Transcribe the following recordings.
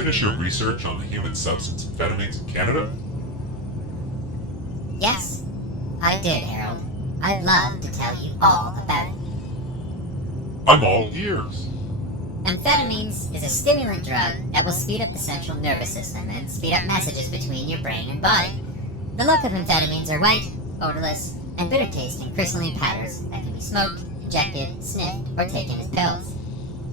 finish your research on the human substance amphetamines in Canada? Yes, I did, Harold. I'd love to tell you all about it. I'm all ears. Amphetamines is a stimulant drug that will speed up the central nervous system and speed up messages between your brain and body. The look of amphetamines are white, odorless, and bitter-tasting crystalline powders that can be smoked, injected, sniffed, or taken as pills.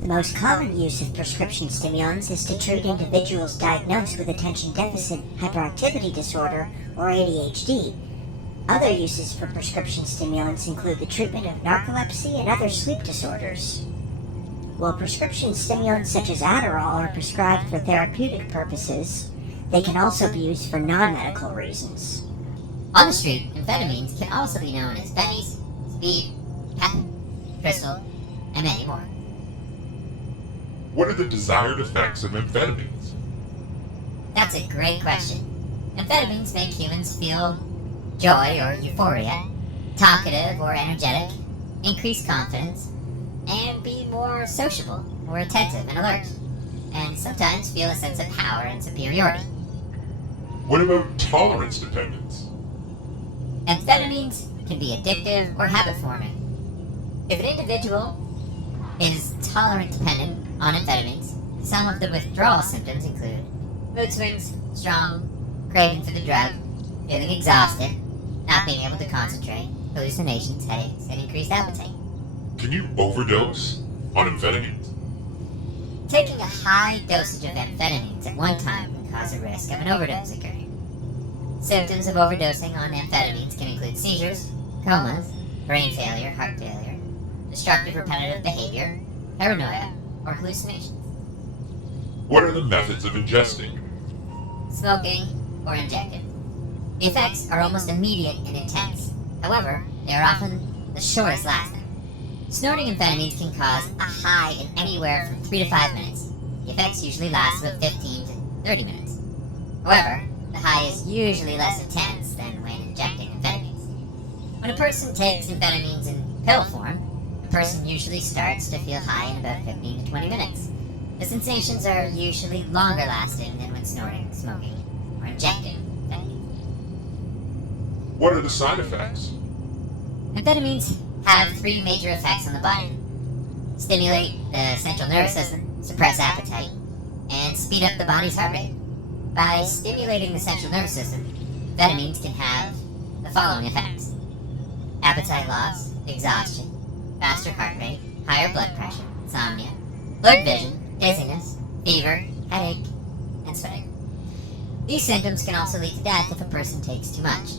The most common use of prescription stimulants is to treat individuals diagnosed with attention deficit hyperactivity disorder, or ADHD. Other uses for prescription stimulants include the treatment of narcolepsy and other sleep disorders. While prescription stimulants such as Adderall are prescribed for therapeutic purposes, they can also be used for non-medical reasons. On the street, amphetamines can also be known as bennies, speed, pep, crystal, and many more. What are the desired effects of amphetamines? That's a great question. Amphetamines make humans feel joy or euphoria, talkative or energetic, increase confidence, and be more sociable, more attentive and alert, and sometimes feel a sense of power and superiority. What about tolerance dependence? Amphetamines can be addictive or habit-forming. If an individual is tolerant dependent on amphetamines, some of the withdrawal symptoms include mood swings, strong craving for the drug, feeling exhausted, not being able to concentrate, hallucinations, headaches, and increased appetite. Can you overdose on amphetamines? Taking a high dosage of amphetamines at one time can cause a risk of an overdose occurring. Symptoms of overdosing on amphetamines can include seizures, comas, brain failure, heart failure, destructive repetitive behavior, paranoia, or hallucinations. What are the methods of ingesting? Smoking or injected. The effects are almost immediate and intense. However, they are often the shortest lasting. Snorting amphetamines can cause a high in anywhere from 3 to 5 minutes. The effects usually last about 15 to 30 minutes. However, the high is usually less intense than when injecting amphetamines. When a person takes amphetamines in pill form, the person usually starts to feel high in about 15 to 20 minutes. The sensations are usually longer lasting than when snorting, smoking, or injecting amphetamines. What are the side effects? Amphetamines have 3 major effects on the body: stimulate the central nervous system, suppress appetite, and speed up the body's heart rate. By stimulating the central nervous system, amphetamines can have the following effects: appetite loss, exhaustion, faster heart rate, higher blood pressure, insomnia, blurred vision, dizziness, fever, headache, and sweating. These symptoms can also lead to death if a person takes too much.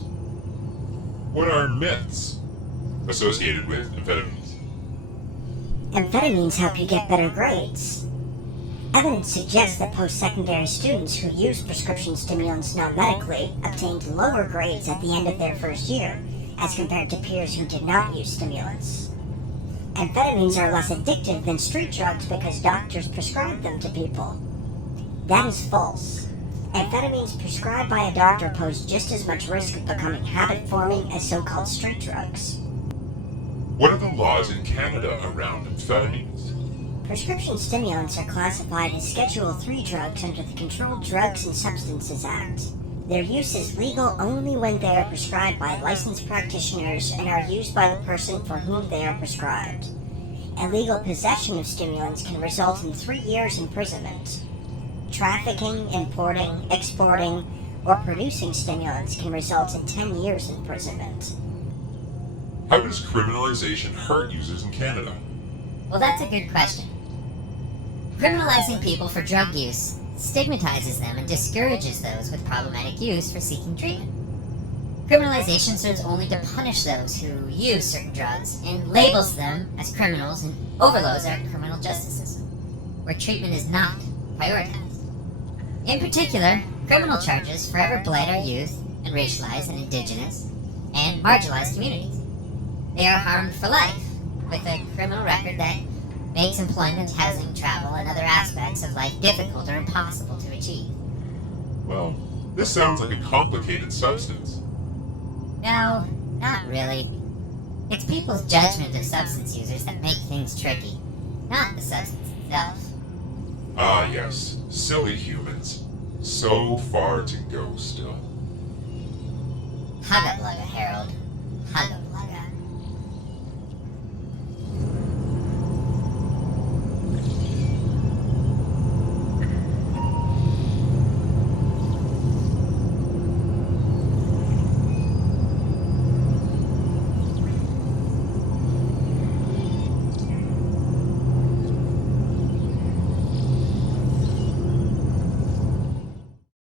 What are myths associated with amphetamines? Amphetamines help you get better grades. Evidence suggests that post-secondary students who use prescription stimulants non-medically obtained lower grades at the end of their first year, as compared to peers who did not use stimulants. Amphetamines are less addictive than street drugs because doctors prescribe them to people. That is false. Amphetamines prescribed by a doctor pose just as much risk of becoming habit-forming as so-called street drugs. What are the laws in Canada around amphetamines? Prescription stimulants are classified as Schedule III drugs under the Controlled Drugs and Substances Act. Their use is legal only when they are prescribed by licensed practitioners and are used by the person for whom they are prescribed. Illegal possession of stimulants can result in 3 years imprisonment. Trafficking, importing, exporting, or producing stimulants can result in 10 years imprisonment. How does criminalization hurt users in Canada? Well, that's a good question. Criminalizing people for drug use stigmatizes them and discourages those with problematic use for seeking treatment. Criminalization serves only to punish those who use certain drugs and labels them as criminals and overloads our criminal justice system, where treatment is not prioritized. In particular, criminal charges forever blight our youth and racialized and indigenous and marginalized communities. They are harmed for life, with a criminal record that makes employment, housing, travel, and other aspects of life difficult or impossible to achieve. Well, this sounds like a complicated substance. No, not really. It's people's judgment of substance users that make things tricky, not the substance itself. Ah, yes. Silly humans. So far to go still. Hugga Blugga, Harold. Hugga